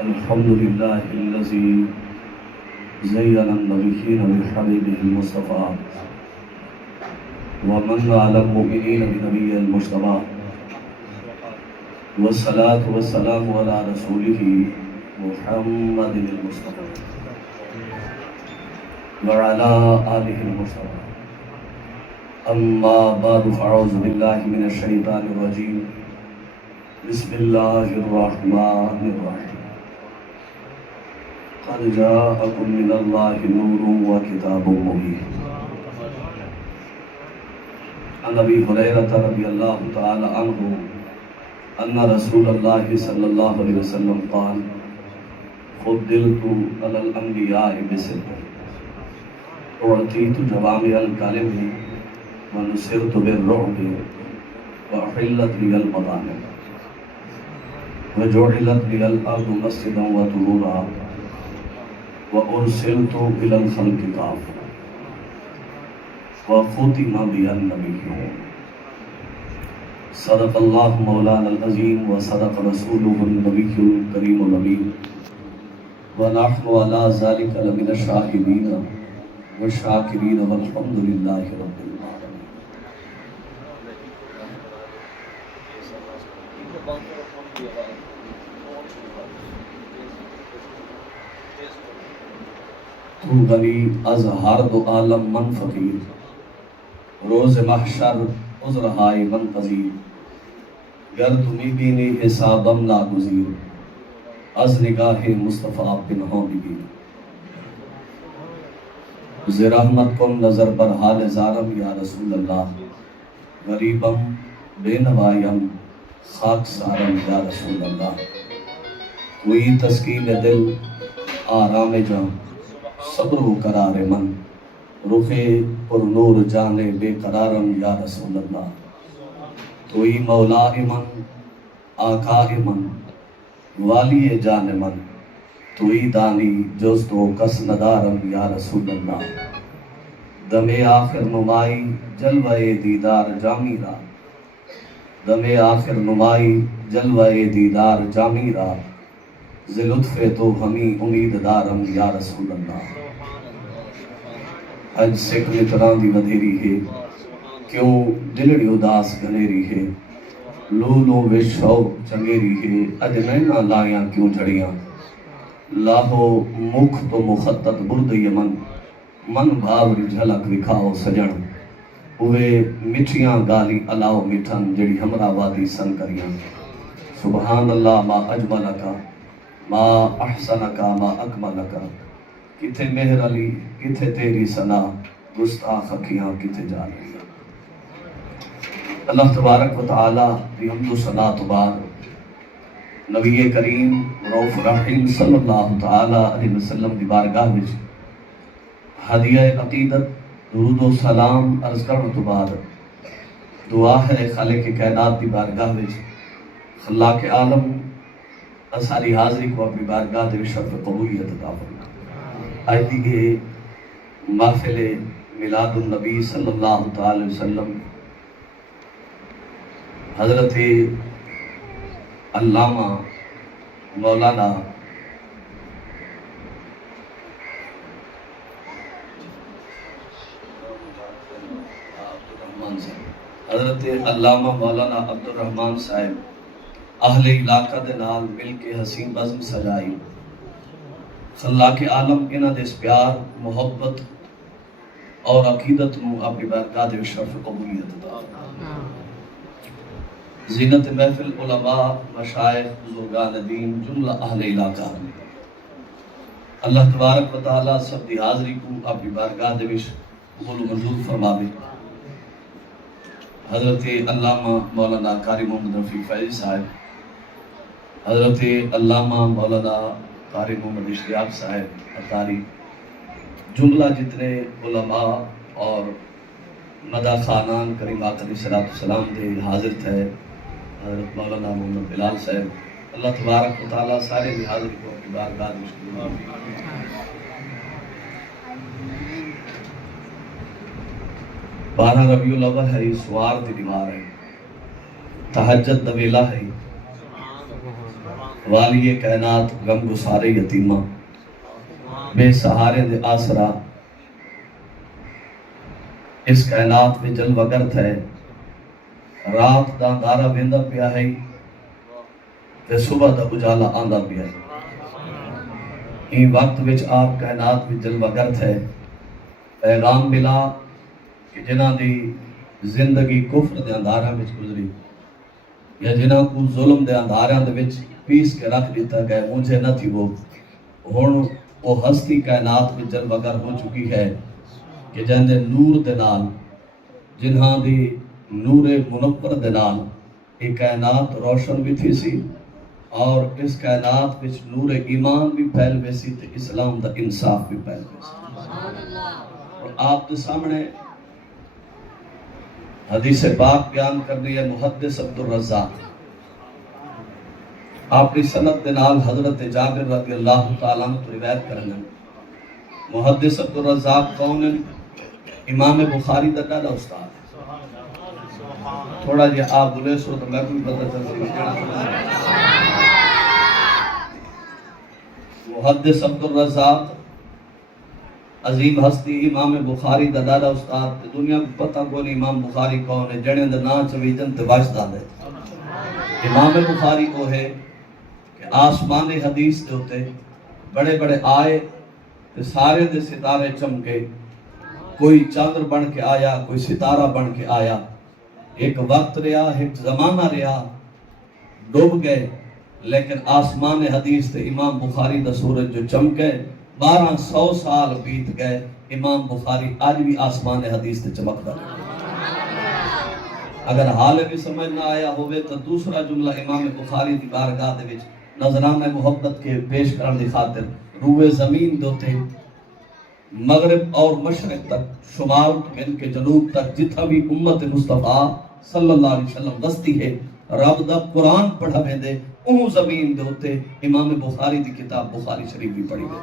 الحمد لله الذي زين النبيين بحبيبه المصطفى ومن على المؤمنين بنبي المجتبى والصلاة والسلام على رسوله محمد المصطفى وعلى آله المصطفى. أما بعد فأعوذ بالله من الشيطان الرجيم. بسم الله الرحمن الرحيم. قد جاءكم من الله نور وكتاب مبين. عن أبي هريرة رضي الله تعالى عنه أن رسول الله صلى الله عليه وسلم قال: فضلت على الأنبياء بست، أعطيت جوامع الكلم ونصرت بالرعب وأحلت لي المغانم وجعلت لي الأرض مسجدا وطهورا وأرسلت إلى الخلق كافة وختم بي النبيون. صدق الله مولانا العظيم وصدق رسوله النبي الكريم الأمين ونحن على ذلك لمن الشاهدين والشاكرين والحمد لله رب العالمين. تو غنی از ہر دو عالم من فقیر، روز محشر عذرہائے من پذیر، گر تمی بینی حسابم ناگزیر، از نگاہ مصطفیٰ پنہوں بگیر. ز رحمت کن نظر بر حال زارم یا رسول اللہ، غریبم بے نوائیم خاک سارم یا رسول اللہ. کوئی تسکین دل آرام جان، صبر و قرار من، رخ پر نور جانے بے قرارم یا رسول اللہ. توئی مولا من، آقا من، والی جان من، توئی دانی جز تو کس ندارم یا رسول اللہ. دم آخر نمائی جلوہ دیدار جامی را، دم آخر نمائی جلوہ دیدار جامی را، ز لطف تو ہمیں امید دارم یا رسول اللہ. اج سکھ متران دی ودھیری ہے، کیوں دلڑی اداس گھنیری ہے، لو لو وے شوق چنگیری ہے، اج نینا لائیاں کیوں جھڑیاں، لاہو مکھ تو مخطط برد یمن، من بھاوری جھلک وکھاؤ سجن، اوے مٹھیاں گالی الاؤ مٹھن جڑی ہمرا وادی سن کریاں. سبحان اللہ ما اجملکا ما احسنکا ما اکملکا، کتھے مہر علی کتھے تیری ثنا، گستاخ اکھیاں کتھے جا رہی. اللہ تبارک و تعالی دی حمد و ثنا تو بعد نبی کریم رؤوف رحیم صلی اللہ تعالی علیہ وسلم دی بارگاہ وچ ہدیہ عقیدت درود و سلام عرض کرنے تو بعد دعا ہے خالق کائنات دی بارگاہ وچ خلاق عالم اساری حاضری کو اپنی بارگاہ دے شرف قبولیت عطا فرمائے. آج دیگے محفل میلاد النبی صلی اللہ تعالی وسلم حضرت علامہ مولانا حضرت علامہ مولانا عبدالرحمن صاحب اہل علاقہ دے نال مل کے حسین بزم سجائی. خلاق عالم انہاں دے اس پیار محبت اور عقیدت نو اپنی بارگاہ دے شرف قبولیت عطا فرمائے. زینت محفل علماء مشائخ بزرگان دین جملہ اہل علاقہ، اللہ تبارک و تعالی سب دی حاضری کو اپنی بارگاہ دے قبول و منظور فرماوے. حضرت علامہ مولانا قاری محمد رفیع فیضی صاحب، حضرت علامہ مولانا قاری محمد اشتیاق صاحب اتاری، جملہ جتنے علماء اور مدہ خانان کریم آقا علیہ السلام دے حاضر تھے، حضرت مولانا محمد بلال صاحب، اللہ تبارک و تعالیٰ سارے دی حاضر کو اپنی بارگاہ میں شکر. 12 ربیع الاول ہے، سوار دی دیوار ہے، تہجد دا ویلا ہے، والی کائنات غم گسارے یتیمہ بے سہارے دے آسرا اس کائنات میں جلوہ گرد ہے رات دا اندھارا ویندا پیا ہے تے صبح دا اجالا آندا پیا ہے این وقت وچ آپ کائنات میں جلوہ گرد ہے پیغام ملا کہ جنہاں دی زندگی کفر دے اندھاراں وچ گزری یا جنہاں کو ظلم دے اندھاراں دے وچ پیس کے رکھ دیتا گئے مجھے نہ تھی وہ ہن وہ ہستی کائنات میں جلوہ گر ہو چکی ہے کہ جہندے نور دے نال جنہاں دی نور منور دے نال یہ کائنات روشن بھی تھی سی اور اس کائنات وچ نور ایمان بھی پھیل وے سی تے اسلام دا انصاف بھی پھیل وے سی اور آپ کے سامنے حدیث پاک بیان کرنی ہے محدث عبدالرزاق آپ کی سند دے نال حضرت جابر رضی اللہ تعالیٰ عنہ تو روایت کرنا محدث عبدالرزاق کون ہے امام بخاری دا ڈالا استاد تھوڑا جی آپ بلے سو تو میں بھی پتہ چلتی محدث عبدالرزاق عظیم ہستی امام بخاری دا ڈالا استاد دنیا کو پتہ کون امام بخاری کون ہے جڑے دا نام چویجن تے واشداد ہے امام بخاری کو ہے کہ آسمان حدیث دے ہوتے بڑے بڑے آئے تے سارے دے ستارے چمکے کوئی چاندر بن کے آیا کوئی ستارہ بن کے آیا ایک وقت رہا ایک زمانہ رہا ڈوب گئے لیکن آسمان حدیث تے امام بخاری دا سورج جو چمکے 1200 سال بیت گئے امام بخاری آج بھی آسمان حدیث تے چمکتا اگر حال بھی سمجھ نہ آیا ہوئے تو دوسرا جملہ امام بخاری دی بارگاہ دے وچ نظرانہ محبت کے پیش کرنے دی خاطر روئے زمین دوتے مغرب اور مشرق تک شمال مل کے جنوب تک جتھا بھی امت مصطفیٰ صلی اللہ علیہ وسلم بستی ہے رب دا قرآن پڑھا میں دے انہوں زمین دے ہوتے امام بخاری دی کتاب بخاری شریف بھی پڑھی گئے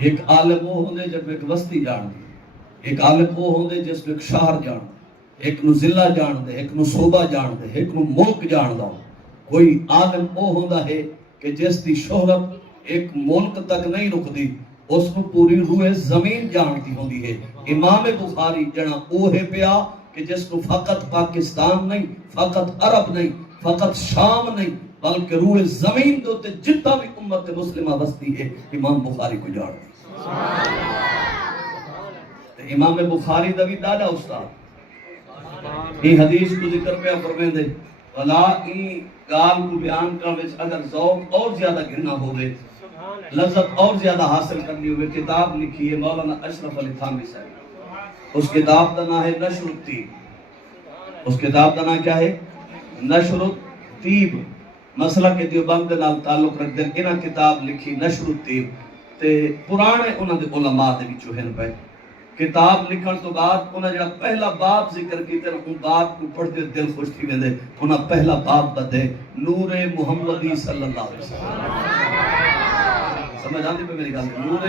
ایک عالم وہ ہوندے جب ایک وستی جان دے ایک عالم وہ ہوندے جس کو ایک شہر جان دے ایک نو ضلع جان دے ایک نو صوبہ جان دے ایک نو ملک جان دا کوئی عالم وہ ہوندا ہے کہ جس دی شہرت ایک ملک تک نہیں رک دی اس کو پوری روئے زمین جانتی ہوندی ہے امام بخاری جنا وہ ہے پیا کہ جس کو فقط پاکستان نہیں فقط عرب نہیں فقط شام نہیں بلکہ روئے زمین دوتے جتنا بھی امت مسلمہ بستی ہے امام بخاری کو جانتی امام بخاری دا بھی دادا استاد یہ حدیث کو ذکر پہ فرمائیں دے ولا ای گال کو بیان کرنے اگر ذوق اور زیادہ گرنا ہوئے لذت اور زیادہ حاصل کرنی ہوئے کتاب لکھی ہے مولانا اشرف علی تھانوی صاحب اس کتاب دا نام ہے نشر الطیب اس کتاب دا نام کیا ہے نشر الطیب مسئلہ کے دیوبند نال تعلق رکھ دیں انہاں کتاب لکھی نشر الطیب تے پرانے انہاں دے علماء دے وچوں ہیں پے کتاب لکھن تو بعد انہاں جڑا پہلا باب ذکر کیتے ان باب کو پڑھتے دل خوش تھی ویندے انہاں پہلا باب بدے نور محمدی صلی اللہ علیہ وسلم سمجھ آندی پہ میری گل نور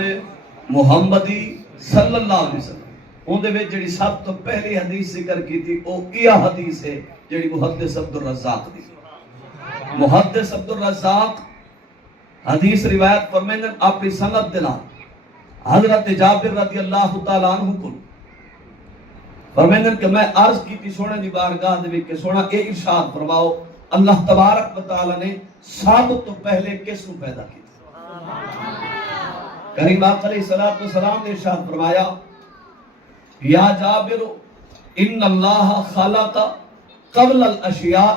محمدی صلی اللہ علیہ وسلم ان دے وچ جڑی سب تو پہلی حدیث ذکر کی تھی او یہ حدیث ہے جڑی محدث عبدالرزاق دی محدث عبدالرزاق حدیث روایت فرمائیں اپنی سند دے نال حضرت جابر رضی اللہ تعالیٰ عنہ کو فرمائیں کہ میں عرض کی تھی سونے دی بارگاہ دے کہ سونا اے ارشاد فرماؤ اللہ تبارک و تعالیٰ نے سب تو پہلے کس کو پیدا کی کریم آقا علیہ السلام نے ارشاد فرمایا یا جابر ان اللہ خلق قبل الاشیاء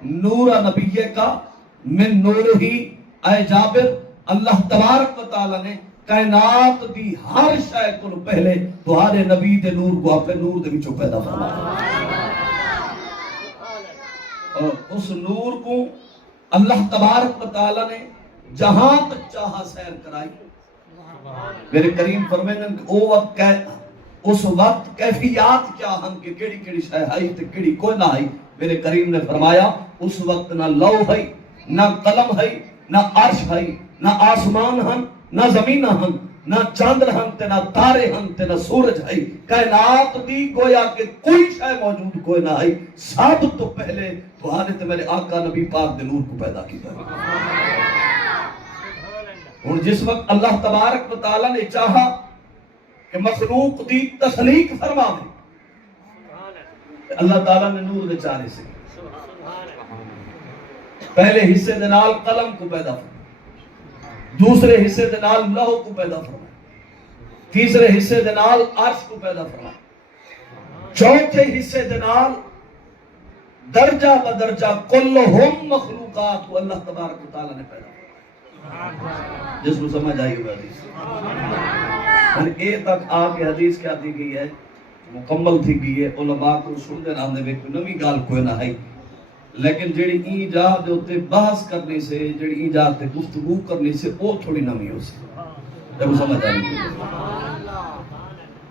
نور نبی کا من نور ہی اے جابر اللہ تبارک و تعالیٰ نے کائنات دی ہر شے کو پہلے تمہارے نبی دے نور کو اپنے نور دے وچوں پیدا فرمایا اور اس نور کو اللہ تبارک و تعالیٰ نے جہاں تک چاہا سیر کرائی میرے کریم فرمائیں کہ اس وقت کیفیات کیا ہم کہ کیڑی کیڑی شے ہے تے کیڑی کوئی نہ ہے میرے کریم نے فرمایا اس وقت نہ لوح ہے نہ قلم ہے نہ عرش ہے نہ آسمان ہیں نہ زمین ہیں نہ چاند ہن تے نہ تارے ہن تے نہ سورج ہے، کائنات دی گویا کہ کوئی شے موجود کوئی نہ ہے، سب تو پہلے تہاڈے تے میرے آقا نبی پاک دے نور کو پیدا کیتا ہے۔ اور جس وقت اللہ تبارک و تعالی نے چاہا کہ مخلوق دی تخلیق فرماوے، اللہ تعالیٰ نے نور دے چارے سے پہلے حصے دے نال قلم کو پیدا فرمایا، دوسرے حصے دے نال لوح کو پیدا فرمایا، تیسرے حصے دے نال عرش کو پیدا فرمایا، چوتھے حصے دے نال درجہ بدرجہ کلہم مخلوقات کو اللہ تبارک و تعالیٰ نے پیدا فرمایا۔ جس کو سمجھ آئی ہوگا حدیث، اور اے تک آ کے حدیث کیا دی گئی ہے، مکمل تھی گئی ہے، علماء کو سن دے نام دے میں کوئی نمی گال کوئی نہ ہے، لیکن جڑی ایجاد ہوتے بحث کرنے سے، جڑی ایجاد تے گفتگو کرنے سے وہ تھوڑی نمی ہو سکتی، جب سمجھ آئی گئی۔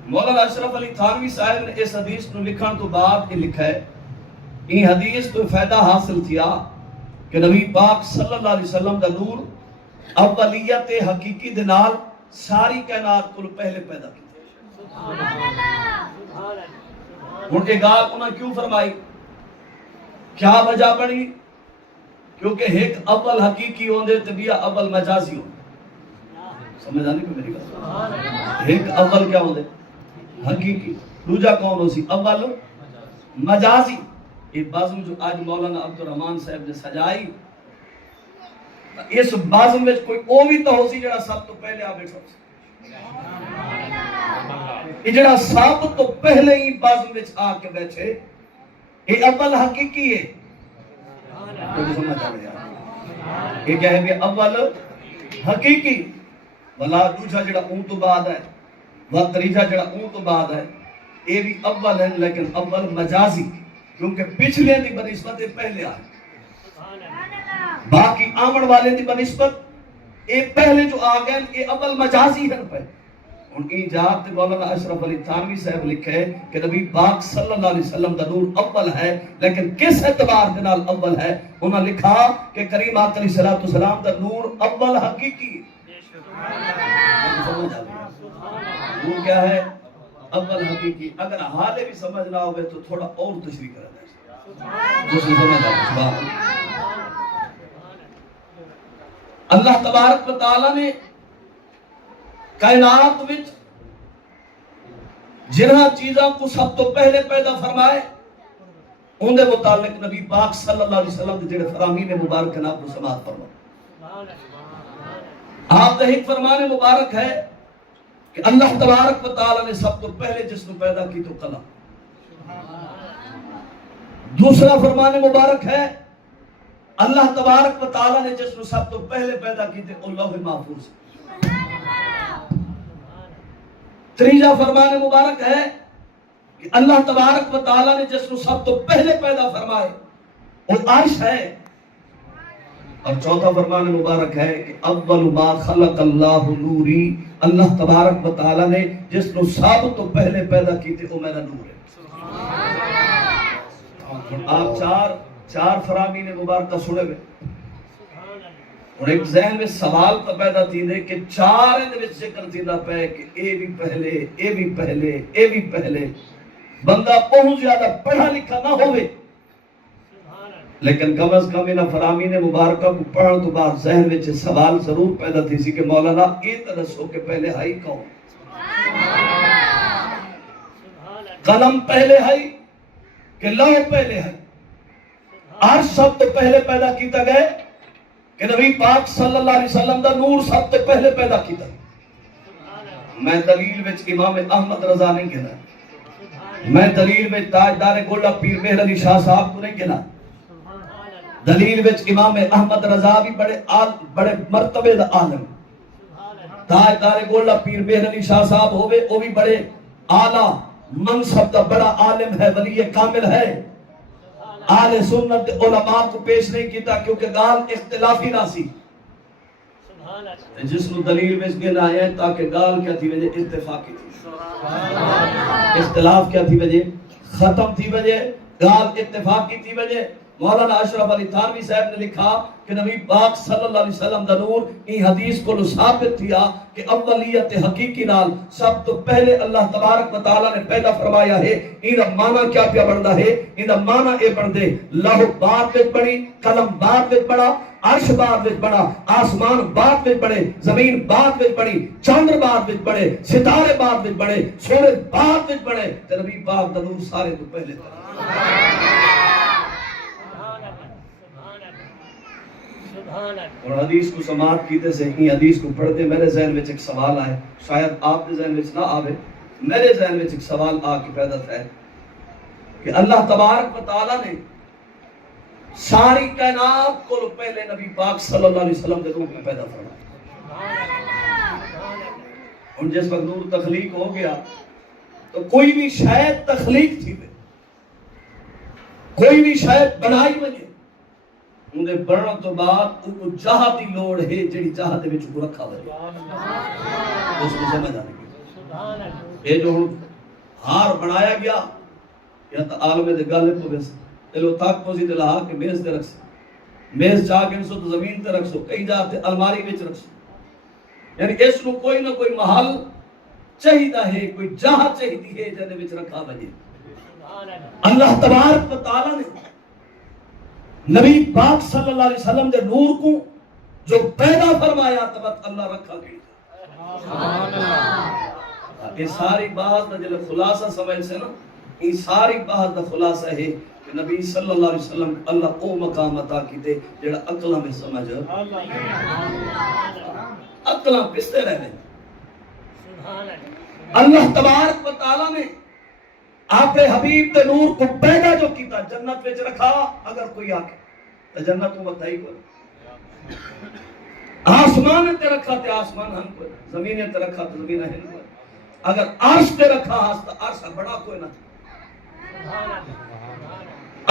مولانا اشرف علی تھانوی صاحب نے اس حدیث کو لکھن تو بعد یہ لکھا ہے، یہ حدیث تو فائدہ حاصل تھیا کہ نبی پاک صلی اللہ علیہ وسلم دا نور اولیت حقیقی دے نال ساری کائنات کو پہلے پیدا کی۔ ان کے گال انہاں کیوں فرمائی، کیا وجہ بڑی؟ کیونکہ ایک اول حقیقی ہوندے تبیا اول مجازی ہوندے، سمجھ آنے کو میری بات؟ ایک اول کیا ہوندے حقیقی، دوجہ کون ہو سی اول مجازی۔ یہ بازم جو آج مولانا عبدالرحمن صاحب نے سجائی، اس بازم میں کوئی او بھی تو ہو سی جڑا سب تو پہلے آ بیٹھا سی، یہ جڑا سب تو پہلے ہی بازم میں آ کے بیٹھے، یہ اول حقیقی ہے۔ کوئی سمجھ آ گیا؟ یہ کیا ہے کہ اول حقیقی، ولا دوسرا جڑا اون تو بعد ہے، وہ تریجا جڑا اون تو بعد ہے، یہ بھی اول ہے لیکن اول مجازی، کیونکہ پچھلے دی بنسبت پہلے آئے، باقی آمن والے دی بنسبت یہ پہلے جو آ گئے یہ اول مجازی ہے پہ۔ ان کی جات مولانا اشرف علی تھانوی صاحب لکھے کہ نبی پاک صلی اللہ علیہ وسلم دا نور اول ہے، لیکن کس اعتبار دے نال اول ہے؟ انہاں لکھا کہ کریم آقا علیہ الصلوۃ والسلام دا نور اول حقیقی نور کیا ہے؟ اول حقیقی۔ اگر حالے بھی سمجھ نہ ہوئے تو تھوڑا اور تشریح کرا دیں، جو سمجھ آئے۔ اللہ تبارک و تعالی نے کائنات وچ جنہاں چیزاں کو سب تو پہلے پیدا فرمائے، ان دے متعلق نبی پاک صلی اللہ علیہ وسلم دے جڑے فرامین مبارک ہیں آپ کو سماعت فرمائے۔ آپ کا ایک فرمان مبارک ہے کہ اللہ تبارک و تعالی نے سب تو پہلے جس کو پیدا کی تو قلم۔ دوسرا فرمان مبارک ہے اللہ تبارک و تعالی نے جس کو سب تو پہلے پیدا کی تھے لوح محفوظ۔ تیسرا فرمان مبارک ہے کہ اللہ تبارک و تعالی نے جس کو سب تو پہلے پیدا فرمائے وہ عرش ہے۔ اور چوتھا فرمان مبارک ہے کہ اول ما خلق اللہ نوری، اللہ تبارک و تعالی نے جس کو سب تو پہلے پیدا کی تھے وہ میرا نور ہے۔ آپ چار فرامین مبارکہ سنے ہوئے، اور ایک ذہن میں سوال تو پیدا تھی دے کہ چار اندر ذکر تھیندہ پہ کہ اے بھی پہلے، اے بھی پہلے، اے بھی پہلے۔ بندہ بہت زیادہ پڑھا لکھا نہ ہوئے، لیکن کم از کم انہاں فرامین مبارکہ کو پڑھن تو بعد ذہن میں سوال ضرور پیدا تھی سی کہ مولانا اے ترسو کہ پہلے ہائی کون؟ قلم پہلے ہائی کہ لوح پہلے ہے؟ عرش سب تو پہلے پیدا کیتا گئے کہ نبی پاک صلی اللہ علیہ وسلم دا نور سب تو پہلے پیدا کیتا گئے۔ میں دلیل وچ امام احمد رضا نہیں گنا، میں دلیل وچ تاجدار گولڈا پیر مہر علی شاہ صاحب کو نہیں گنا، دلیل وچ امام احمد رضا بھی بڑے مرتبے دا عالم، تاجدار گولڈا پیر مہر علی شاہ صاحب ہوئے وہ بھی بڑے اعلیٰ منصب دا بڑا عالم ہے، ولی کامل ہے۔ اہل سنت علماء کو پیش نہیں کیتا کیونکہ گال اختلافی نہ سی، جس کو دلیل میں اس گنا ہے تاکہ گال کیا تھی وجہ اتفاقی تھی، اختلاف کیا تھی وجہ ختم تھی وجہ گال اتفاقی تھی وجہ مولانا اشرف علی تھانوی صاحب نے لکھا کہ نبی پاک صلی اللہ علیہ وسلم دا نور این حدیث کو ثابت تھیا کہ اولیت حقیقی نال سب تو پہلے اللہ تبارک و تعالی نے پیدا فرمایا ہے. این دا معنی کیا پیا بندا ہے؟ این دا معنی اے بندے لوح بعد وچ بنی، قلم بعد وچ بنا، عرش بعد وچ بنا، آسمان بعد وچ بنے، زمین بعد وچ بنی، چاند بعد وچ بنے، ستارے بعد وچ بنے، سورج بعد وچ بنے تے نبی پاک دا نور سارے تو پہلے تھا. اور حدیث کو سماعت کیتے سے ہی حدیث کو پڑھتے میرے ذہن میں ایک سوال آئے، شاید آپ کے ذہن میں نہ آوے، میرے ذہن میں ایک سوال آ کے پیدا تھا کہ اللہ تبارک و تعالی نے ساری کائنات کو پہلے نبی پاک صلی اللہ علیہ وسلم کے روح میں پیدا فرمایا. اور جس وقت نور تخلیق ہو گیا تو کوئی بھی شاید تخلیق تھی، کوئی بھی شاید بنائی وجہ انہیں بڑھنا تو بعد ان کو چاہت ہی لوڑ ہے جڑی چاہت وچ کو رکھا ہوا ہے. اس کو سمجھ آنے کی یہ جو ہار بنایا گیا یا تو عالم دے گالے کو ویسے دلو تاک پوزی دے لہا کہ میز دے رکھ سو، میز چاہ کے انسو تو زمین تے رکھ سو، کئی جاتے الماری وچ رکھ سو. یعنی اس کو کوئی نہ کوئی محل چاہیدہ ہے، کوئی جہاں چاہیدی ہے جنہیں وچ رکھا بجے. اللہ تبارک و تعالی نے نبی پاک صلی اللہ علیہ وسلم دے نور کو جو پیدا فرمایا تبت اللہ رکھا گئی. یہ ساری بات دا جلے خلاصہ سمجھ سے نا، یہ ساری بات دا خلاصہ ہے کہ نبی صلی اللہ علیہ وسلم اللہ او مقام عطا کیتے جڑا عقلہ میں سمجھ عقلہ پستے رہنے. اللہ تبارک و تعالی نے آپ حبیب دے نور کو پیدا جو کیتا جنت وچ رکھا. اگر کوئی آکے تو جنت کو بتائی کوئی، آسمان تے رکھا تے آسمان ہم کوئی، زمین تے رکھا تے زمین ہم کوئی، اگر عرش تے رکھا تو عرش بڑا کوئی نہ تھا.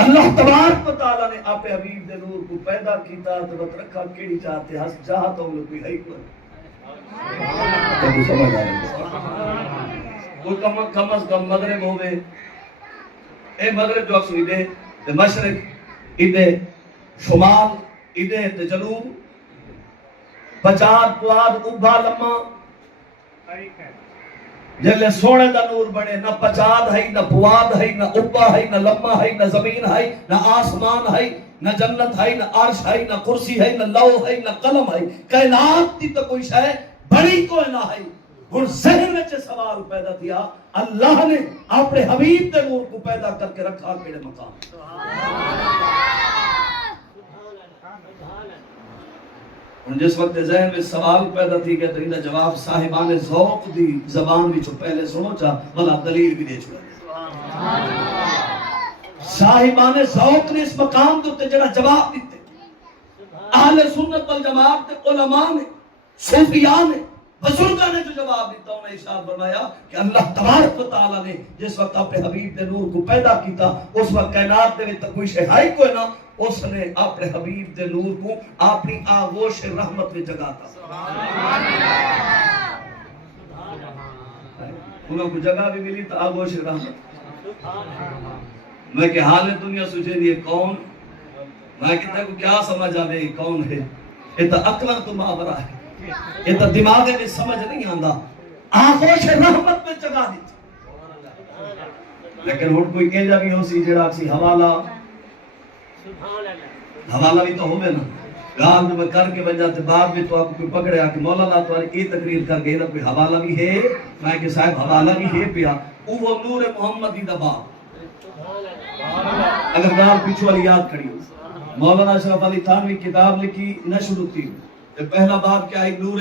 اللہ تبارک و تعالی نے آپ حبیب دے نور کو پیدا کیتا تو بت رکھا کیڑی چاہتے ہس چاہتا ہوں کوئی ہے کوئی. سمجھ آ رہی کوئی کم از کم مغرب ہوئے، اے مغرب جو اکسو ادھے تے مشرق ادھے شمال ادھے تے جنوب، پچاد پواد ابھا لما جلے سونے دا نور بنے. نہ پچاد ہے، نہ پواد ہے، نہ ابھا ہے، نہ لما ہے، نہ زمین ہے، نہ آسمان ہے، نہ جنت ہے، نہ عرش ہے، نہ کرسی ہے، نہ لوح ہے، نہ قلم ہے. کائنات دی تو کوئی شے بڑی کوئی نہ ہے. اور ذہن میں سوال پیدا کیا اللہ نے اپنے حبیب دے نور کو پیدا کر کے رکھا کیڑے مقام. اور جس وقت ذہن میں سوال پیدا تھی کہ تو انہا جواب صاحبان ذوق دی زبان بھی چھو پہلے سنو چاہ بھلا دلیل بھی دے چھوڑا. صاحبان ذوق نے اس مقام دے جڑا جواب دیتے، اہل سنت والجماعت دے علماء نے، صوفیاء نے، بزرگاں نے جو جواب دیتا انہیں ارشاد فرمایا کہ اللہ تبارک و تعالی نے جس وقت اپنے حبیب دے نور کو پیدا کیتا اس وقت کائنات دے وچ کوئی شے ہے کوئی نہ، اس نے اپنے حبیب دے نور کو اپنی آغوش رحمت میں جگاتا. سبحان اللہ. انہوں کو جگہ بھی ملی تو آغوش رحمت. میں کہ حال دنیا سوچے دیئے کون، میں کہتا کو کیا سمجھ آنے کون ہے، یہ تو عقلہ تو ماورہ ہے، یہ تو دماغ میں سمجھ نہیں آندا. آغوش رحمت میں جگہ دیتا. لیکن ہون کوئی کہہ جا بھی ہو سی جڑا سی حوالہ بھی تو ہوئے نا، گال میں کر کے بن جاتے بعد میں تو آپ کو کوئی پکڑے آکے مولانا تو آنے یہ تقریر کر گئے نا کوئی حوالہ بھی ہے، میں کہ صاحب حوالہ بھی ہے پیا وہ نور محمدی دبا. اگر گال پیچھو والی یاد کھڑی ہو، مولانا اشرف علی تھانوی کتاب لکھی نشر الدین، پہلا باب کیا ہے نور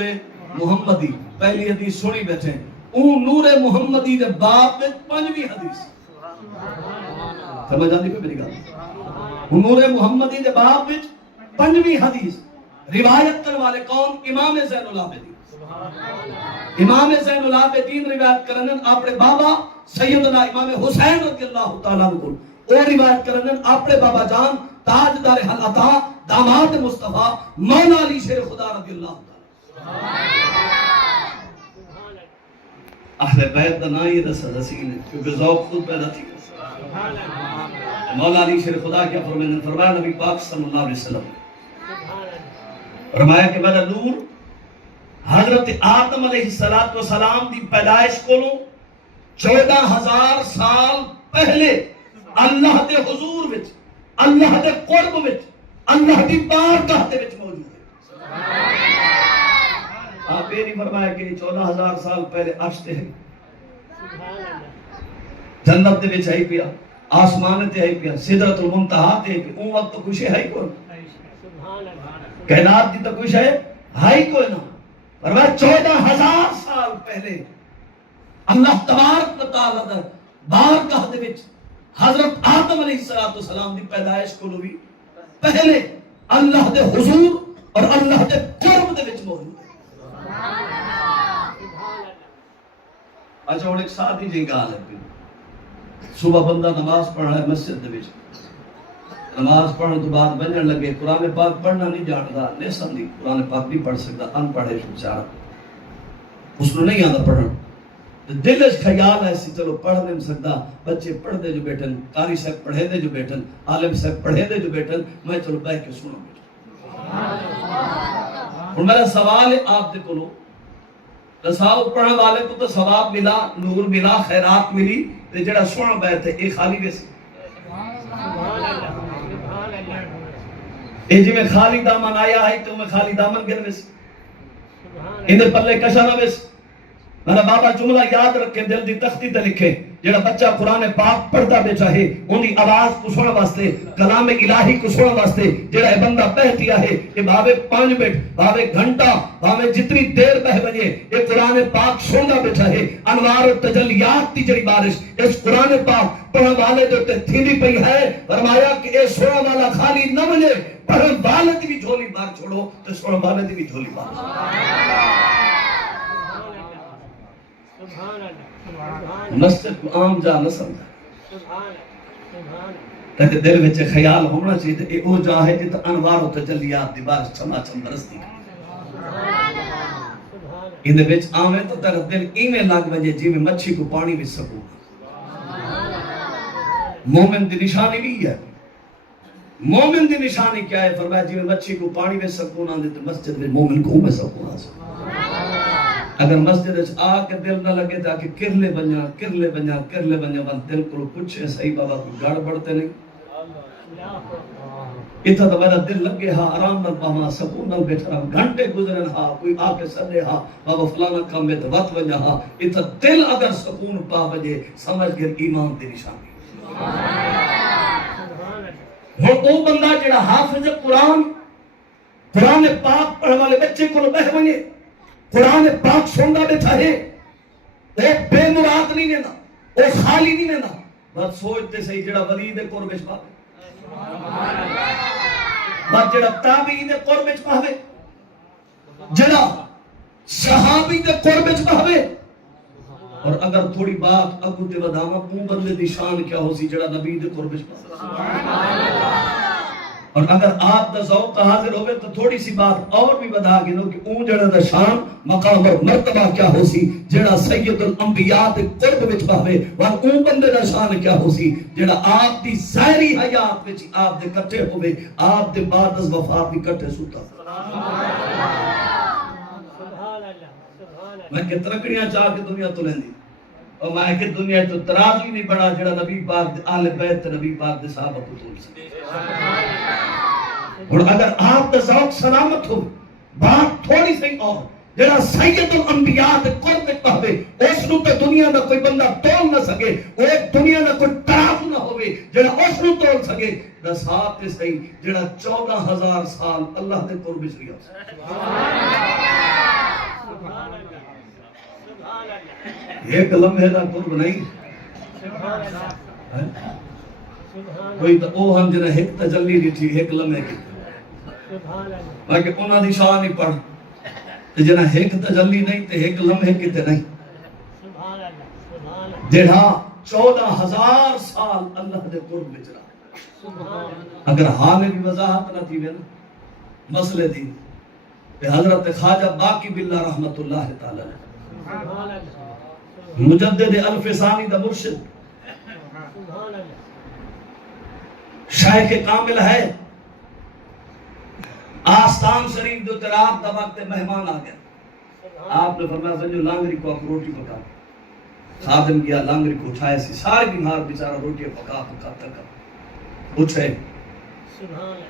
محمدی، پہلی حدیث سنی بیٹھے اون نور محمدی دے باب میں 5ویں حدیث سمجھ آندی پہ میری گل. نور محمدی دے باب میں 5ویں حدیث روایت کرنے والے کون؟ امام زین العابدین. امام زین العابدین روایت کرنے اپنے بابا سیدنا امام حسین رضی اللہ تعالیٰ عنہ، اور روایت کرنے اپنے بابا جان تاجدار حل عطا داماد مصطفیٰ مولا علی شیر خدا رضی اللہ تعالیٰ. اہل بیت دا نا یہ دس حسین ہے کیونکہ ذوق خود پیدا تھی. مولا علی شیر خدا کیا فرمایا نبی پاک صلی اللہ علیہ وسلم فرمایا کہ میرا نور حضرت آدم علیہ السلام دی پیدائش کو 14,000 سال پہلے اللہ دے حضور وچ، اللہ دے قرب وچ، اللہ دی بارگاہ دے وچ موجود ہے۔ آپ یہ نہیں فرمایا کہ 14,000 سال پہلے عرش تے ہے، جنت دے وچ ہے پیا، آسمان تے ہے پیا، سدرۃ المنتہا تے ہے پیا، اون وقت تو کچھ ہے ہی کوئی، کائنات دی تو کچھ ہے ہی کوئی نہ۔ فرمایا 14,000 سال پہلے اللہ تبارک و تعالیٰ دا بارگاہ دے وچ حضرت آدم علیہ السلام دی پیدائش کو بھی پہلے اللہ دے حضور اور اللہ دے قرب دے وچ موجود ہے۔ اچھا ہن ایک سادی جی گل ہے، صبح بندہ نماز پڑھنا ہے مسجد دے وچ، نماز پڑھنے تو بعد بننے لگے قرآن پاک پڑھنا نہیں جانتا، نہیں سمجھی قرآن پاک نہیں پڑھ سکتا، ان پڑھے بیچارہ، اس کو نہیں آتا پڑھنا، دل اس خیال ہے سی چلو پڑھ نہیں سکتا، بچے پڑھ دے جو بیٹھن، قاری صاحب پڑھے دے جو بیٹھن، عالم صاحب پڑھے دے جو بیٹھن، میں چلو بیٹھ کے سنوں بیٹھن۔ اور میرا سوال ہے آپ دے کلو، رساؤ پڑھنے والے کو تو ثواب ملا، نور ملا، خیرات ملی، تے جڑا سننا بیٹھے ایک خالی ویسی، اے جی میں خالی دامن آیا ہے تو میں خالی دامن گن ویسی، اندھے پلے کشا نہ ویسی۔ میرا بابا جملہ یاد رکھے، دل دی تختی تے لکھے، جڑا بچہ قرآن پاک پڑھتا بے چاہے ان دی آواز کو سننے واسطے، کلام الہی کو سننے واسطے جڑا اے بندہ بہتیا ہے کہ بھاوے 5 منٹ، بھاوے گھنٹہ، بھاوے جتنی دیر بہ بجے اے قرآن پاک سننا بے چاہے، انوار و تجلیات دی جڑی بارش اس قرآن پاک پڑھن والے دے تے تھیندی پئی ہے۔ فرمایا کہ اے سننے والا خالی نہ ملے، پڑھن والے دی بھی جھولی بار چھوڑو تے سننے والے دی بھی جھولی بار چھوڑو۔ مسجد کو عام جا نہ سمجھا، تاکہ دل وچ خیال ہونا چاہیے کہ اے او جا ہے جت انوار و تجلیات دی بارش چما چم برستی ہے۔ ان وچ آویں تو تیرا دل ایویں لگ وجے جی میں مچھی کو پانی وچ سکوں۔ مومن دی نشانی بھی ہے، مومن دی نشانی کیا ہے؟ فرمایا جی میں مچھی کو پانی وچ سکوں نہ دے مسجد میں مومن کو میں سکوں۔ اگر مسجد آ کے دل نہ لگے تاکہ کرلے بنیا کرلے بنیا کرلے بنیا وقت دل کو پوچھے صحیح بابا کو گاڑ بڑھتے نہیں، اتھا تو میرا دل لگے ہاں آرام نہ پاما سکون نہ بیٹھا رہا، گھنٹے گزرن ہاں کوئی آ کے سدے ہاں بابا فلانا کام میں تو وقت بنیا ہاں، اتھا دل اگر سکون پا بجے سمجھ گئے ایمان دی نشانی۔ ہوں وہ بندہ جڑا حافظ قرآن قرآن پاک پڑھنے والے بچے کو بہ بنے قرآن پاک سننا بیٹھا ہے، وہ بے مراد نہیں لینا، وہ خالی نہیں لینا، بس سوچتے صحیح جڑا ولی دے قرب وچ پاوے، بس جڑا تابعی دے قرب وچ پاوے، جڑا صحابی دے قرب وچ پاوے۔ اور اگر تھوڑی بات اگو تے وداواں اون بندے دی شان کیا ہو سی جڑا نبی دے قرب وچ پاوے۔ اور اگر آپ دا ذوق حاضر ہوئے تو تھوڑی سی بات اور بھی بتا گنو کہ اون جڑا دا شان مقام اور مرتبہ کیا ہو سی جڑا سید الانبیاء دے قرب وچ پاوے، اور اون بندے دا شان کیا ہو سی جڑا آپ دی ظاہری حیات وچ آپ دے کٹھے ہوئے، آپ دے بعد از وفات بھی کٹھے سوتا۔ میں کہ ترکڑیاں چاہ کے دنیا تو لیندی، اور میں کہ دنیا تو تراز ہی نہیں بڑا جڑا نبی پاک دے اہل بیت نبی پاک دے صحابہ کو تول سکے۔ اور اگر آپ دا ذوق سلامت ہو، بات تھوڑی سی اور جڑا سید الانبیاء دے قرب وچ پاوے، اس نو تے دنیا دا کوئی بندہ تول نہ سکے، او دنیا دا کوئی طرف نہ ہوئے جڑا اس نو تول سکے، دس ہاتھ تے صحیح جڑا 14,000 سال اللہ دے قرب وچ رہیا۔ ایک لمحے دا قرب نہیں، کوئی تو او ہم جنہیں ایک تجلی دی تھی ایک لمحے کی، باقی انہاں دی شان نہیں پڑھ تے جنہیں ایک تجلی نہیں تے ایک لمحے کی تے نہیں، جڑا 14,000 سال اللہ دے قرب وچ رہا۔ اگر حال بھی وضاحت نہ تھی نا مسئلے دی کہ حضرت خواجہ باقی باللہ رحمت اللہ تعالی مجدد الف ثانی دا مرشد شیخ کامل ہے آستان شریف جو رات دا وقت مہمان آ گیا آپ نے فرمایا سنجو لانگری کو آپ روٹی پکا خادم کیا لانگری کو اٹھائے سی سارے بیمار بیچارہ روٹی پکا تک اٹھے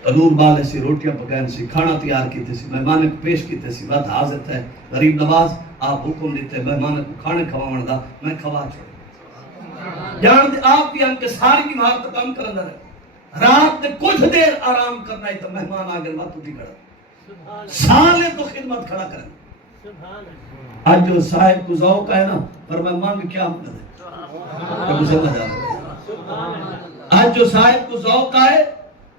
تنور بالے سی روٹیاں پکائیں سی کھانا تیار کیتے سی مہمان کو پیش کیتے سی بات حاضر ہے غریب نواز آپ حکم دیتے مہمان کو کھانے کھواؤں دا میں کھوا چھوڑ جان دے آپ بھی ہم کے ساری بیمار تک کام کرنا رہے رات نے کچھ دیر آرام کرنا ہے تو مہمان آگے بات اٹھی کھڑا سالے تو خدمت کھڑا کریں آج جو صاحب کو ذوق ہے نا پر مہمان کیا مدد ہے کہ مجھے مجھا آج جو صاحب کو ذوق ہے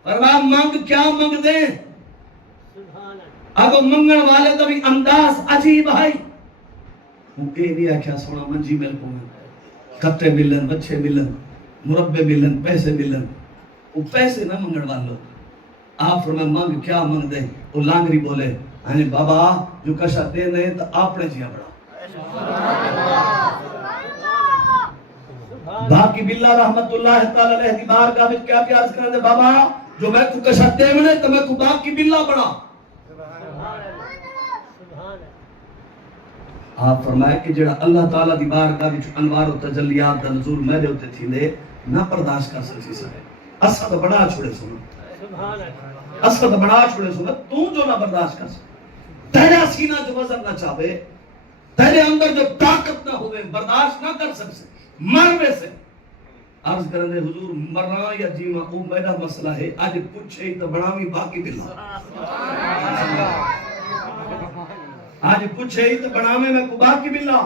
فرمایا مانگ کیا مانگ دیں اگر منگن والے تو بھی انداز عجیب ہے وہ اے نہیں آکھیا سونا منجی مل کو کتے ملن بچے ملن مربع ملن پیسے ملن وہ پیسے نہ منگن والو آپ فرمایا مانگ کیا مانگ دیں وہ لانگری بولے ہاں بابا جو کشا دے دیں تو آپ نے جیا بڑا باقی باللہ رحمت اللہ تعالی علیہ دی بارگاہ میں کیا پیار کرنے بابا جو میں کو کشا دے منے تو میں کو باقی باللہ بڑا آپ فرمائے کہ جڑا اللہ تعالیٰ دی بارگاہ وچ انوار و تجلیات دا نزول میرے ہوتے تھی لے نہ برداشت کر سکتی سارے اسا تو بڑا چھوڑے سنا اسا تو بڑا چھوڑے سنا تو جو نہ برداشت کر سکتے تیرا سینہ جو وزن نہ چاہے تیرے اندر جو طاقت نہ ہوئے برداشت نہ کر سکتے مرنے سے عرض کرنے حضور مرنا یا جیما او میرا مسئلہ ہے آج پوچھے ہی تو بڑاوی باقی باللہ آج پوچھے ہی تو بڑھامے میں کو باقی باللہ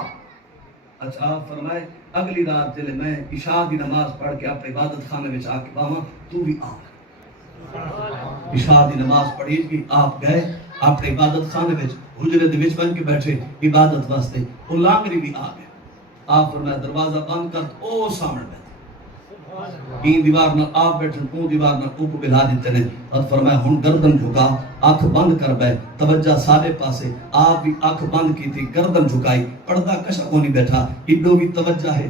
اچھا آپ فرمائے اگلی رات دلے میں عشاء دی نماز پڑھ کے اپنے عبادت خانے میں جا کے باما تو بھی آ عشاء دی نماز پڑھی کہ آپ گئے اپنے عبادت خانے میں حجرے دے وچ بن کے بیٹھے عبادت واسطے وہ لانگری بھی آ گئے آپ فرمائے دروازہ بند کر او سامنے بیٹھے این دیوار نہ آپ بیٹھن او دیوار نہ او کو بلا دیتے نے اور فرمایا ہن گردن جھکا آنکھ بند کر بے توجہ سارے پاسے آپ بھی آنکھ بند کی تھی گردن جھکائی پردہ کشا کو نہیں بیٹھا ایڈو بھی توجہ ہے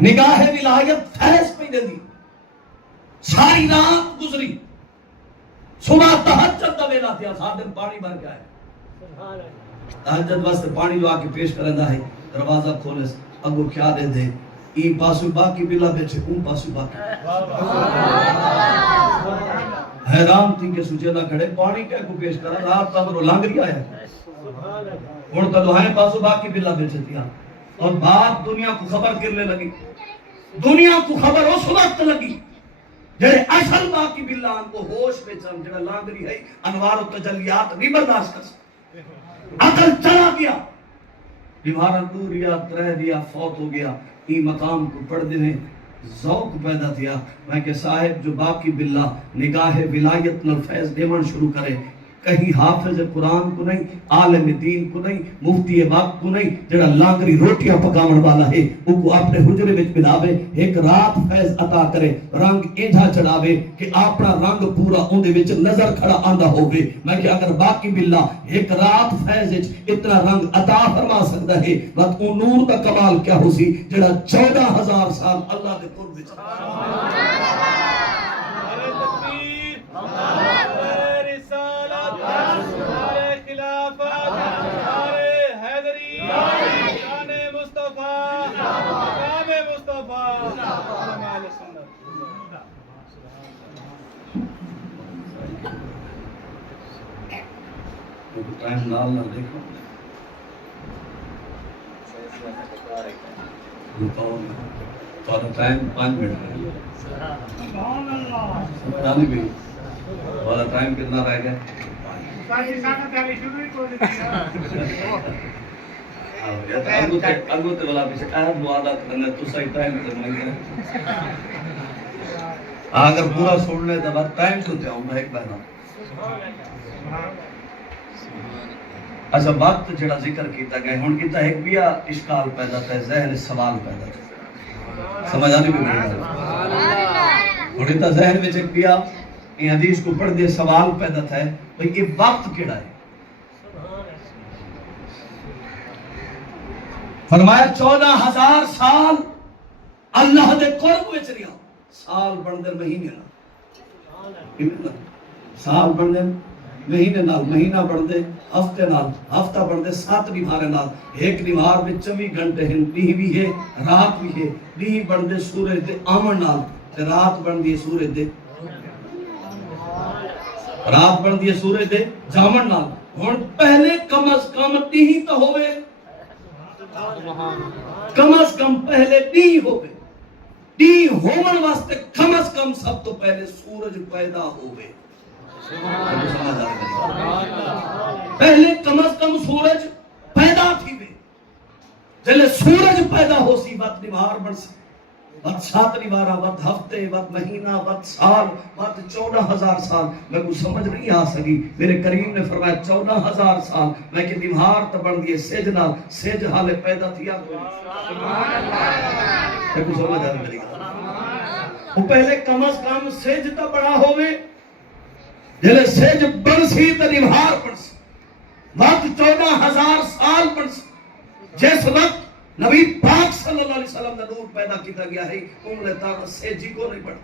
نگاہ ولایت فیض پہ دے دی ساری رات گزری صبح تہجد دا ویلا تھیا سات دن پانی بھر کے آئے تہجد واسطے پانی جو آ کے پیش کرندا ہے دروازہ کھولے اگو کیا دے دے ای پاسو باقی بلا بیچے اون پاسو باقی حیران تھی کہ سوچے نہ کھڑے پانی کیا کو پیش کرا رات تک رو لانگری آیا اور تو دعائیں پاسو باقی بلا بیچے تھیا اور بات دنیا کو خبر کرنے لگی دنیا کو خبر اس وقت لگی جڑے اصل باقی بلا ان کو ہوش میں چم جڑا لانگری ہے انوار و تجلیات نہیں برداشت کر سکتے عقل چلا گیا بیمارہ دور یا ترہ دیا فوت ہو گیا ای مقام کو پڑھ دے ذوق پیدا تھیا میں کہ صاحب جو باقی باللہ نگاہ ولایت نل فیض دیون شروع کرے کہیں حافظ قرآن کو نہیں عالم دین کو نہیں مفتی وقت کو نہیں جڑا لانگری روٹیاں پکاون والا ہے وہ کو اپنے حجرے وچ بلاوے ایک رات فیض عطا کرے رنگ ایجھا چڑھاوے کہ اپنا رنگ پورا اون دے وچ نظر کھڑا آندا ہوے میں کہ اگر باقی باللہ ایک رات فیض وچ اتنا رنگ عطا فرما سکدا ہے بس او نور دا کمال کیا ہو سی جڑا 14000 سال اللہ دے قرب وچ ٹائم لال نہ دیکھو تو ٹائم 5 منٹ ہے سبحان بھی والا ٹائم کتنا رہ گیا اگو تے والا پیچھے اہم وعدہ کرنا تو صحیح ٹائم تے نہیں اگر پورا سن لے تو ٹائم تو تے آؤں ایک بار اچھا وقت جڑا ذکر کیتا گیا ہن کیتا ایک بیا اشکال پیدا تھا ذہن سوال پیدا تھا سمجھ آنے بھی ہن کیتا ذہن وچ ایک بیا یہ حدیث کو پڑھ دے سوال پیدا تھا بھئی یہ وقت کیڑا ہے فرمایا 14000 سال اللہ دے قرب وچ رہیا سال بن دے مہینے نال، سال بن دے مہینے نال، مہینہ بن دے ہفتے نال، ہفتہ بن دے 7 نمارے نال، ایک نمار میں 24 گھنٹے ہیں، دی بھی ہے رات بھی ہے، دی بن دے سورج دے آمن نال تے رات بن دی سورج دے رات بن دی سورج دے جامن نال۔ ہن پہلے کم از کم دی تو ہوے، کم از کم پہلے دی ہوے، دی ہومن واسطے کم از کم سب تو پہلے سورج پیدا ہوے۔ پہلے کم از کم سورج پیدا تھی وے، جلے سورج پیدا ہو سی وقت نمار بن سی، وقت 7 نمارہ، وقت ہفتے، وقت مہینہ، وقت سال، وقت 14,000 سال۔ میں کو سمجھ نہیں آ سکی، میرے کریم نے فرمایا 14,000 سال میں کہ نمار تو بن دیے سیج نال، سیج حالے پیدا تھیا کوئی، میں کو سمجھ آ رہی وہ پہلے کم از کم سیج تا بڑا ہوئے، جلے سیج بن سی تا نمار بن سی، وقت 14,000 سال بن سی۔ جس وقت نبی پاک صلی اللہ علیہ وسلم نے نور پیدا کیتا گیا ہے، انہوں تاکہ سیجی کو نہیں پڑھا۔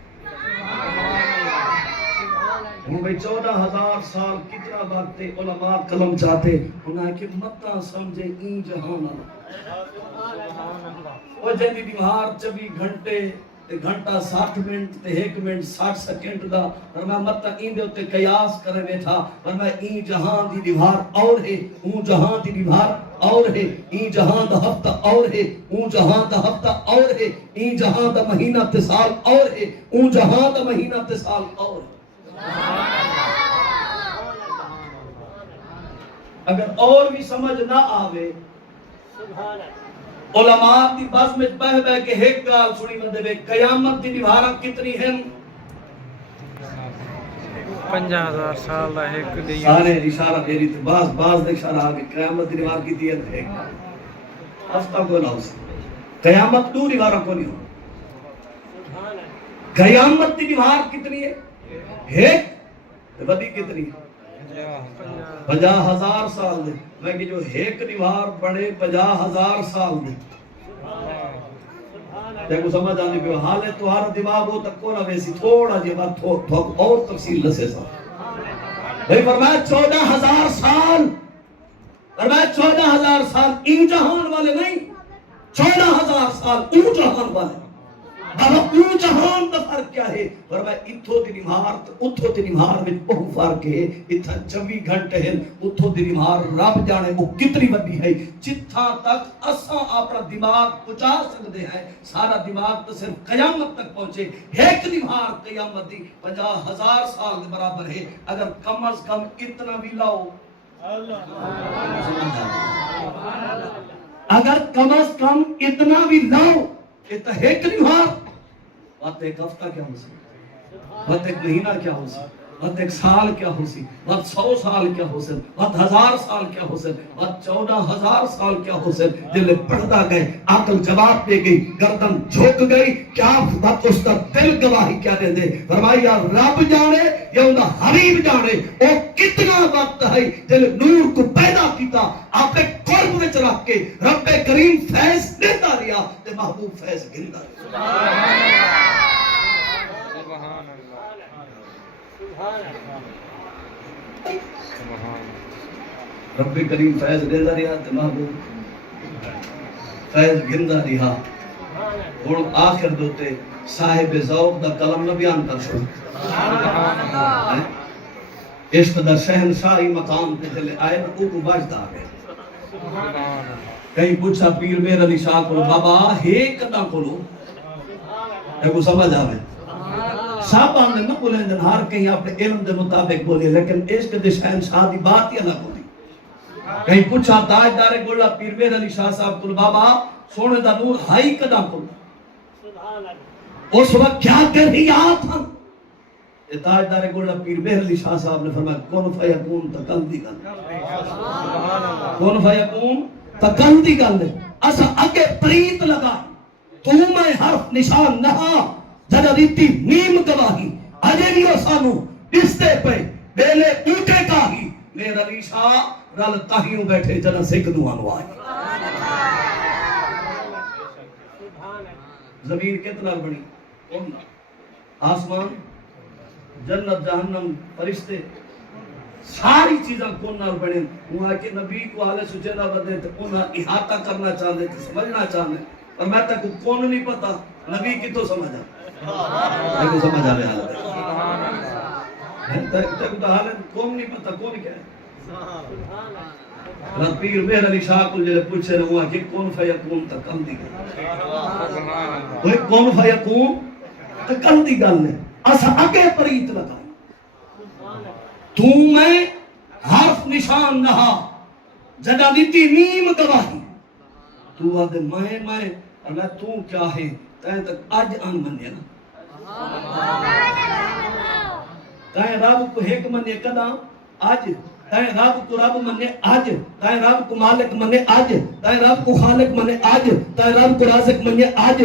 انہوں بھئی 14,000 سال کتنا وقت ہے، علماء قلم چاہتے انہوں کہ مطا سمجھے این جہان وہ جنی بیمار 24 گھنٹے گھنٹہ 60 منٹ تے 1 منٹ 60 سیکنڈ دا، فرمایا مطا این دے اتے قیاس کرے بیٹھا، فرمایا این جہان دی دیوار اور ہے، اون جہان دی دیوار اور ہے، این جہاں دا ہفتہ اور ہے، اون جہاں دا ہفتہ اور ہے، این جہاں دا مہینہ تے سال اور ہے، اون جہاں دا مہینہ تے سال اور ہے۔ اگر اور بھی سمجھ نہ آوے، علماء دی بس میں بہ بہ کے ایک گال سنی بندے بے، قیامت دی دیوارہ کتنی ہیں؟ 50,000 سال دا ایک دی سارے اشارہ میری تے باز دے اشارہ آگے، قیامت دی دیوار کی دیت ہے ہفتہ کو نہ ہو سکتا، قیامت دو دیوارہ کو نہیں ہو، قیامت دی دیوار کتنی ہے؟ ایک ودی کتنی ہے؟ 50,000 سال دے، میں کہ جو ایک دیوار بڑے 50,000 سال دے، دیکھو سمجھ آنے پہ حالے تو ہر دماغ ہو تک کو نہ ویسی تھوڑا جی بات اور تفصیل لسے سا بھئی فرمایا 14,000 سال، فرمایا 14,000 سال این جہان والے نہیں، 14,000 سال اون جہان والے۔ بابا اون جہان دا فرق کیا ہے؟ فرمایا اتھو دی نمار اتھو دی نمار میں بہت فرق ہے، اتھا 24 گھنٹے ہیں، اتھو دی نمار رب جانے وہ کتنی بڑی ہے، جتھا تک اساں اپنا دماغ پہنچا سکتے ہیں، سارا دماغ تو صرف قیامت تک پہنچے، ایک نمار قیامت دی 50,000 سال کے برابر ہے۔ اگر کم از کم اتنا بھی لاؤ، اگر کم از کم اتنا بھی لاؤ، اتنا ایک نمار وقت ایک ہفتہ کیا ہو سی، وقت ایک مہینہ کیا ہو سی، وقت ایک سال کیا ہو سی، وقت 100 سال کیا ہو سی، وقت 1000 سال کیا ہو سی، وقت 14,000 سال کیا ہو سی۔ دل پڑھتا گئے، عقل جواب دے گئی، گردن جھک گئی، کیا وقت اس کا دل گواہی کیا دے دے؟ فرمایا رب جانے یا انہا حبیب جانے وہ کتنا وقت ہے دل نور کو پیدا کیتا آپ قرب میں رکھ کے رب کریم فیض دیتا رہا تے محبوب فیض گرتا رہا۔ رب کریم فیض دیتا رہا تے محبوب فیض گرتا رہا۔ اور آخر دوتے صاحب ذوق دا کلم نہ بیان کر شو، عشق دا شہنشاہی مقام تے جلے آئے نا کو بجتا آگئے۔ کہیں پوچھا پیر میر علی شاہ کو بابا ایک نہ کھولو، ایک سمجھ آوے صاحب ہم نے نہ بولے دن ہر کہیں اپنے علم دے مطابق بولے، لیکن عشق دے شہنشاہ دی بات ہی الگ ہوتی۔ کہیں پوچھا تاجدار گولا پیر میر علی شاہ صاحب کو بابا سونے دا نور ہائی کدا کھولو، اس وقت کیا کر رہی آپ ہم؟ تاجدار گولا پیر میر علی شاہ صاحب نے فرمایا کون فیکون تکل دی گل، کون فیکون تکل دی گل ہے۔ اسا اگے پریت لگا تو میں حرف نشان نہا جدہ دیتی نیم گواہی اجے نہیں سانو بستے پہ بیلے اوٹے کاہی میرا علی شاہ رل تاہیوں بیٹھے جنہ سکھ دوانو آئے۔ زمین کتنا بڑی؟ آسمان جنت جہنم فرشتے ساری چیزاں کون نال بنے وہاں کہ نبی کو حالے سچیدہ بدے تو انہاں احاطہ کرنا چاہتے تھے سمجھنا چاہتے پر میں تک کون نہیں پتا نبی کی تو سمجھا لیکن سمجھا رہے حالت تک تو حالت کون نہیں پتا کون کیا ہے رب پیر مہر علی شاہ کو جلے پوچھے رہا ہوا کہ کون فیکون تک کم دی گل کون فیکون تک کم دی گل ہے اسا اگے پریت لگا تو میں حرف نشان نہا جدا دیتی نیم گواہی تو آدھے میں اور میں تو کیا ہے تائیں تک آج آن منیا نا تائیں رب کو ایک منیا کدا آج تائیں رب کو رب منے آج تائیں رب کو مالک منے آج تائیں رب کو خالق منے آج تائیں رب کو رازق منے آج